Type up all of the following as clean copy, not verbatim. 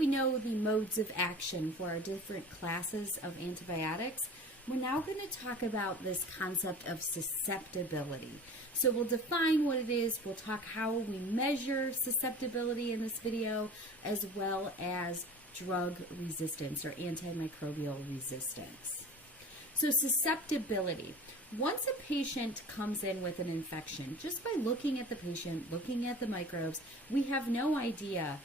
we know the modes of action for our different classes of antibiotics, we're now going to talk about this concept of susceptibility. So we'll define what it is, we'll talk how we measure susceptibility in this video, as well as drug resistance or antimicrobial resistance. So susceptibility. Once a patient comes in with an infection, just by looking at the patient, looking at the microbes, we have no idea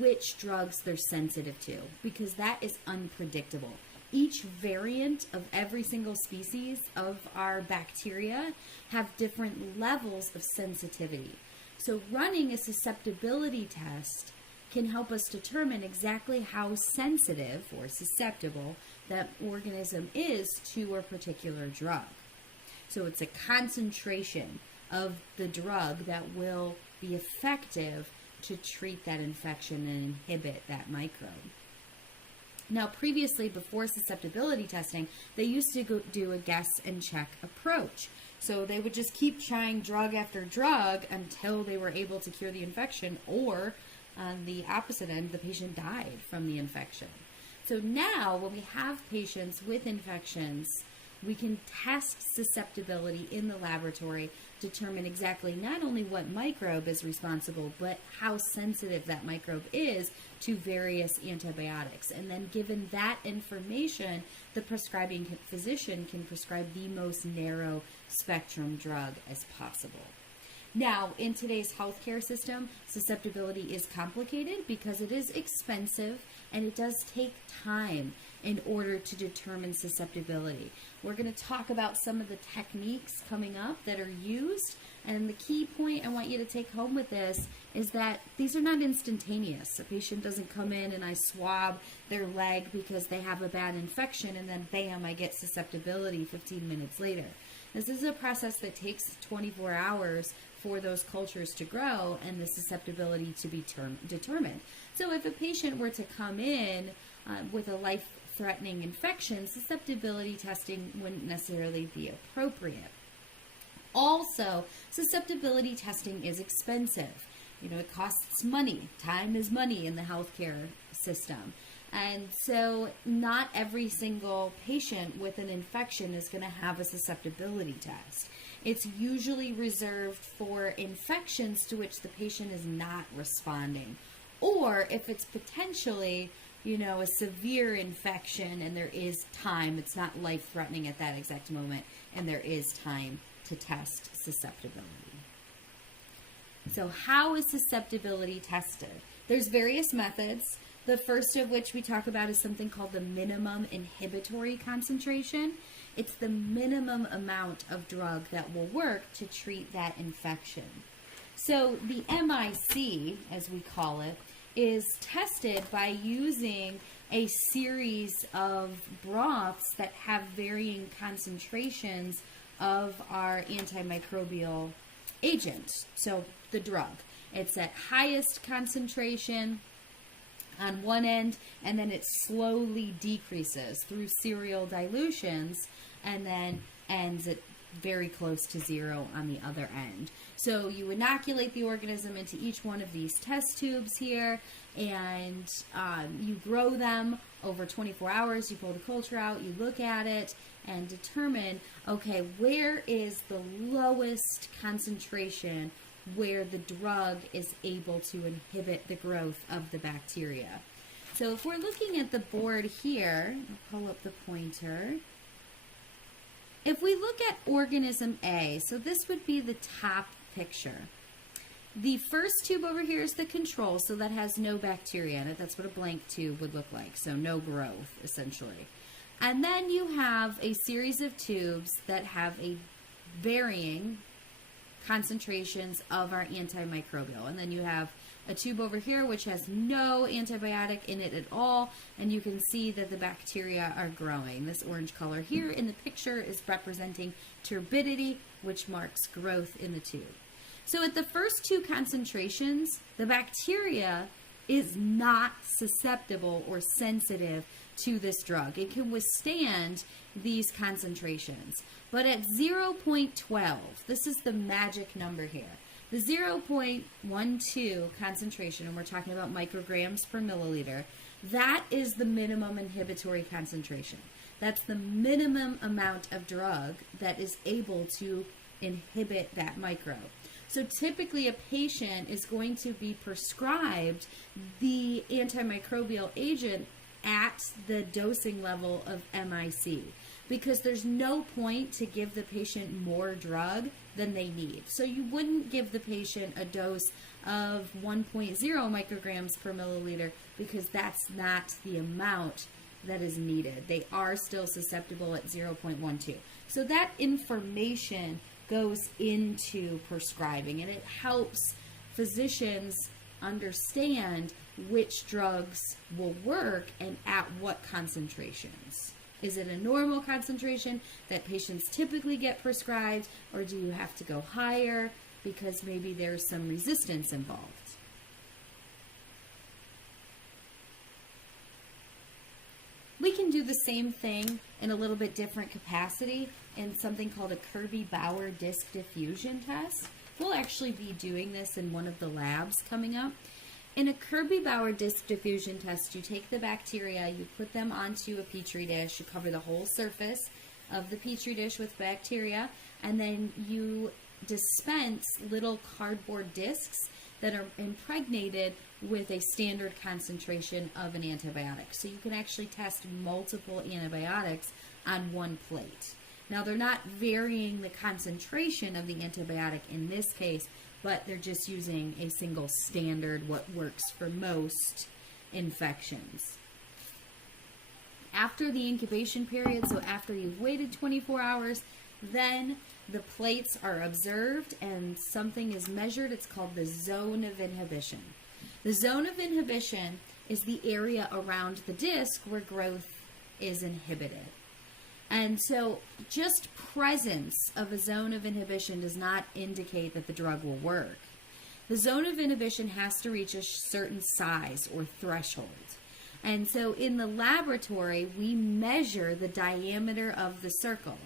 which drugs they're sensitive to, because that is unpredictable. Each variant of every single species of our bacteria have different levels of sensitivity. So running a susceptibility test can help us determine exactly how sensitive or susceptible that organism is to a particular drug. So it's a concentration of the drug that will be effective to treat that infection and inhibit that microbe. Now, previously, before susceptibility testing, they used to do a guess and check approach. So they would just keep trying drug after drug until they were able to cure the infection, or on the opposite end, the patient died from the infection. So now, when we have patients with infections, we can test susceptibility in the laboratory, determine exactly not only what microbe is responsible, but how sensitive that microbe is to various antibiotics. And then given that information, the prescribing physician can prescribe the most narrow spectrum drug as possible. Now, in today's healthcare system, susceptibility is complicated because it is expensive and it does take time in order to determine susceptibility. We're going to talk about some of the techniques coming up that are used, and the key point I want you to take home with this is that these are not instantaneous. A patient doesn't come in and I swab their leg because they have a bad infection and then bam, I get susceptibility 15 minutes later. This is a process that takes 24 hours for those cultures to grow and the susceptibility to be determined. So if a patient were to come in with a life-threatening infection, susceptibility testing wouldn't necessarily be appropriate. Also, susceptibility testing is expensive. You know, it costs money. Time is money in the healthcare system. And so not every single patient with an infection is going to have a susceptibility test. It's usually reserved for infections to which the patient is not responding. Or if it's potentially, you know, a severe infection and there is time, it's not life-threatening at that exact moment, and there is time to test susceptibility. So how is susceptibility tested? There's various methods. The first of which we talk about is something called the minimum inhibitory concentration. It's the minimum amount of drug that will work to treat that infection. So the MIC, as we call it, is tested by using a series of broths that have varying concentrations of our antimicrobial agent, so the drug. It's at highest concentration on one end, and then it slowly decreases through serial dilutions and then ends at very close to zero on the other end. So you inoculate the organism into each one of these test tubes here, and you grow them over 24 hours. You pull the culture out, you look at it, and determine, okay, where is the lowest concentration where the drug is able to inhibit the growth of the bacteria. So if we're looking at the board here, I'll pull up the pointer. If we look at organism A, so this would be the top picture. The first tube over here is the control, so that has no bacteria in it. That's what a blank tube would look like, so no growth, essentially. And then you have a series of tubes that have a varying concentrations of our antimicrobial. And then you have a tube over here which has no antibiotic in it at all, and you can see that the bacteria are growing. This orange color here in the picture is representing turbidity, which marks growth in the tube. So at the first two concentrations, the bacteria is not susceptible or sensitive to this drug. It can withstand these concentrations. But at 0.12, this is the magic number here. The 0.12 concentration, and we're talking about micrograms per milliliter, that is the minimum inhibitory concentration. That's the minimum amount of drug that is able to inhibit that microbe. So typically a patient is going to be prescribed the antimicrobial agent at the dosing level of MIC, because there's no point to give the patient more drug than they need. So you wouldn't give the patient a dose of 1.0 micrograms per milliliter, because that's not the amount that is needed. They are still susceptible at 0.12. So that information goes into prescribing, and it helps physicians understand which drugs will work and at what concentrations. Is it a normal concentration that patients typically get prescribed, or do you have to go higher because maybe there's some resistance involved? We can do the same thing in a little bit different capacity in something called a Kirby-Bauer disc diffusion test. We'll actually be doing this in one of the labs coming up. In a Kirby-Bauer disc diffusion test, you take the bacteria, you put them onto a petri dish, you cover the whole surface of the petri dish with bacteria, and then you dispense little cardboard discs that are impregnated with a standard concentration of an antibiotic. So you can actually test multiple antibiotics on one plate. Now, they're not varying the concentration of the antibiotic in this case, but they're just using a single standard, what works for most infections. After the incubation period, so after you've waited 24 hours, then the plates are observed and something is measured. It's called the zone of inhibition. The zone of inhibition is the area around the disc where growth is inhibited. And so just presence of a zone of inhibition does not indicate that the drug will work. The zone of inhibition has to reach a certain size or threshold. And so in the laboratory, we measure the diameter of the circle.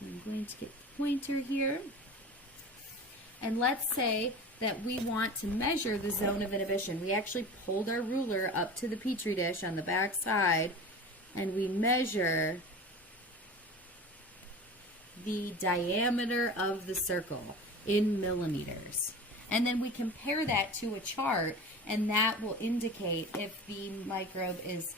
So I'm going to get the pointer here. And let's say that we want to measure the zone of inhibition. We actually pulled our ruler up to the petri dish on the back side, and we measure the diameter of the circle in millimeters. And then we compare that to a chart, and that will indicate if the microbe is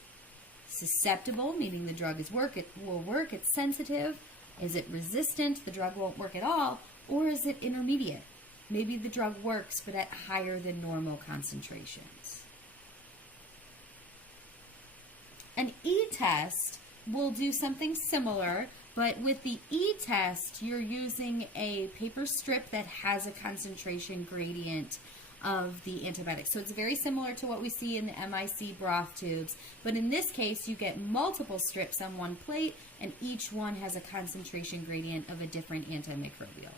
susceptible, meaning the drug will work, it's sensitive. Is it resistant, the drug won't work at all, or is it intermediate? Maybe the drug works, but at higher than normal concentrations. An E-test will do something similar, but with the E-test, you're using a paper strip that has a concentration gradient of the antibiotic. So it's very similar to what we see in the MIC broth tubes, but in this case, you get multiple strips on one plate, and each one has a concentration gradient of a different antimicrobial.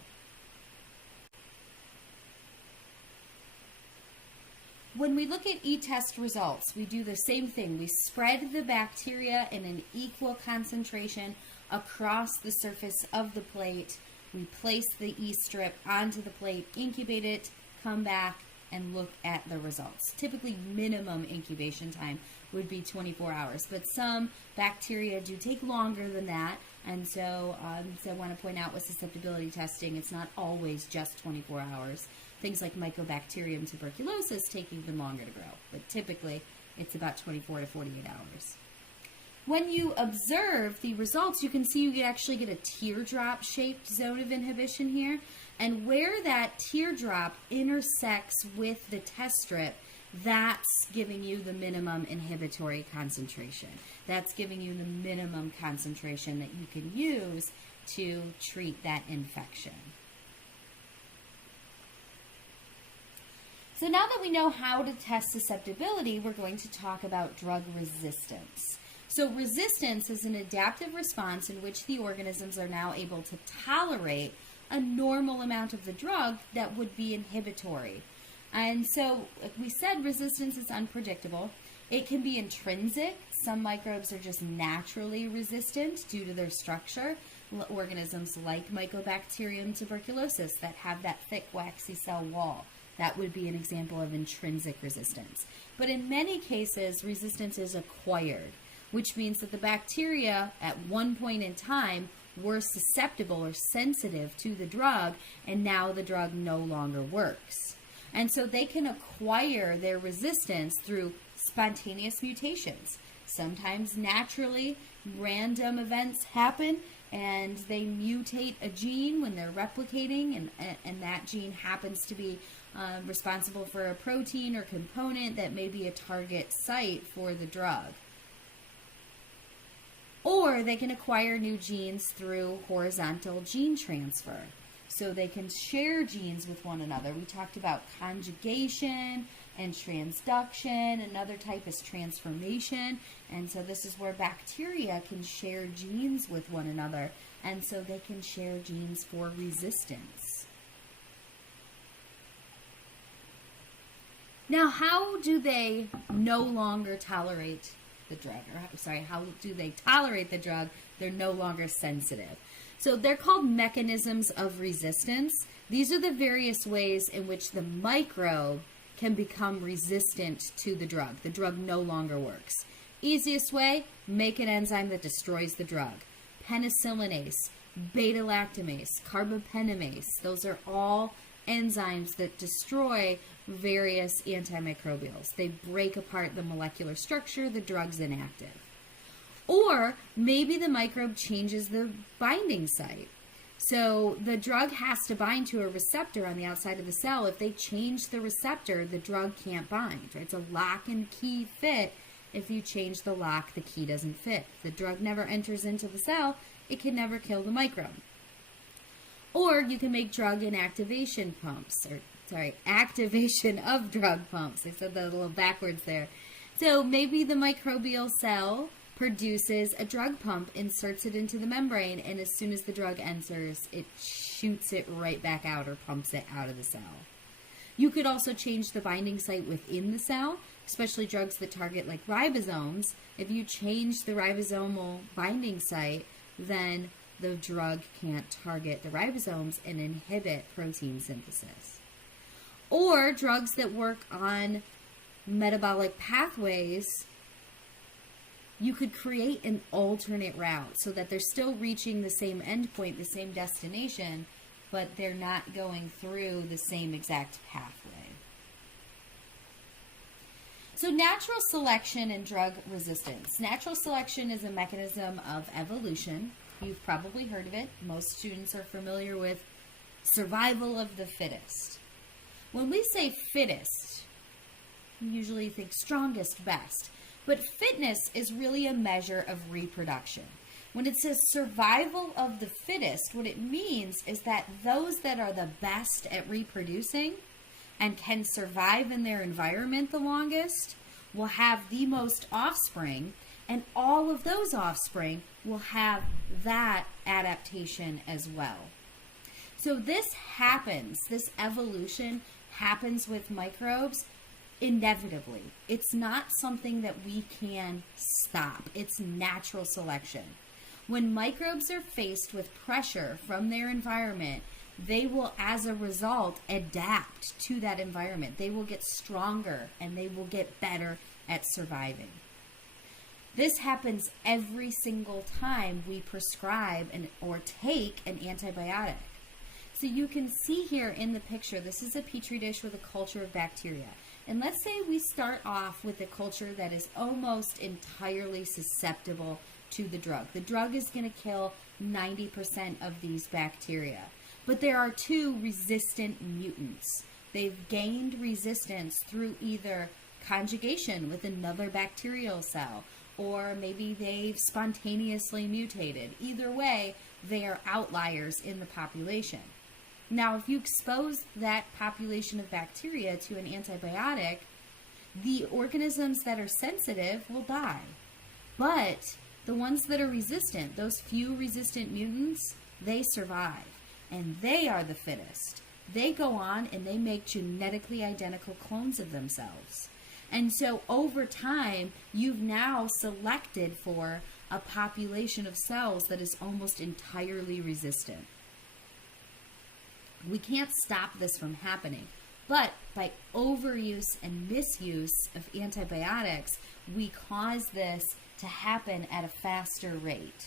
When we look at E-test results, we do the same thing. We spread the bacteria in an equal concentration across the surface of the plate. We place the E-strip onto the plate, incubate it, come back, and look at the results. Typically, minimum incubation time would be 24 hours, but some bacteria do take longer than that. And so I want to point out with susceptibility testing, it's not always just 24 hours. Things like Mycobacterium tuberculosis take even longer to grow, but typically it's about 24 to 48 hours. When you observe the results, you can see you actually get a teardrop-shaped zone of inhibition here, and where that teardrop intersects with the test strip, that's giving you the minimum inhibitory concentration. That's giving you the minimum concentration that you can use to treat that infection. So now that we know how to test susceptibility, we're going to talk about drug resistance. So resistance is an adaptive response in which the organisms are now able to tolerate a normal amount of the drug that would be inhibitory. And so, like we said, resistance is unpredictable. It can be intrinsic. Some microbes are just naturally resistant due to their structure. organisms like Mycobacterium tuberculosis that have that thick waxy cell wall. That would be an example of intrinsic resistance. But in many cases, resistance is acquired, which means that the bacteria at one point in time were susceptible or sensitive to the drug, and now the drug no longer works. And so they can acquire their resistance through spontaneous mutations. Sometimes naturally, random events happen and they mutate a gene when they're replicating, and that gene happens to be responsible for a protein or component that may be a target site for the drug. Or they can acquire new genes through horizontal gene transfer. So they can share genes with one another. We talked about conjugation and transduction. Another type is transformation. And so this is where bacteria can share genes with one another. And so they can share genes for resistance. Now, how do they no longer tolerate the drug? How do they tolerate the drug? They're no longer sensitive. So they're called mechanisms of resistance. These are the various ways in which the microbe can become resistant to the drug. The drug no longer works. Easiest way, make an enzyme that destroys the drug. Penicillinase, beta-lactamase, carbapenemase, those are all enzymes that destroy various antimicrobials. They break apart the molecular structure, the drug's inactive. Or maybe the microbe changes the binding site. So the drug has to bind to a receptor on the outside of the cell. If they change the receptor, the drug can't bind. Right? It's a lock and key fit. If you change the lock, the key doesn't fit. The drug never enters into the cell. It can never kill the microbe. Or you can make drug inactivation pumps, activation of drug pumps. I said that a little backwards there. So maybe the microbial cell produces a drug pump, inserts it into the membrane, and as soon as the drug enters, it shoots it right back out or pumps it out of the cell. You could also change the binding site within the cell, especially drugs that target like ribosomes. If you change the ribosomal binding site, then the drug can't target the ribosomes and inhibit protein synthesis. Or drugs that work on metabolic pathways, you could create an alternate route so that they're still reaching the same endpoint, the same destination, but they're not going through the same exact pathway. So natural selection and drug resistance. Natural selection is a mechanism of evolution. You've probably heard of it. Most students are familiar with survival of the fittest. When we say fittest, we usually think strongest, best. But fitness is really a measure of reproduction. When it says survival of the fittest, what it means is that those that are the best at reproducing and can survive in their environment the longest will have the most offspring, and all of those offspring will have that adaptation as well. So this happens, this evolution happens with microbes inevitably. It's not something that we can stop. It's natural selection. When microbes are faced with pressure from their environment, they will, as a result, adapt to that environment. They will get stronger and they will get better at surviving. This happens every single time we prescribe or take an antibiotic. So you can see here in the picture, this is a petri dish with a culture of bacteria. And let's say we start off with a culture that is almost entirely susceptible to the drug. The drug is going to kill 90% of these bacteria. But there are two resistant mutants. They've gained resistance through either conjugation with another bacterial cell, or maybe they've spontaneously mutated. Either way, they are outliers in the population. Now, if you expose that population of bacteria to an antibiotic, the organisms that are sensitive will die. But the ones that are resistant, those few resistant mutants, they survive. And they are the fittest. They go on and they make genetically identical clones of themselves. And so over time, you've now selected for a population of cells that is almost entirely resistant. We can't stop this from happening, but by overuse and misuse of antibiotics, we cause this to happen at a faster rate.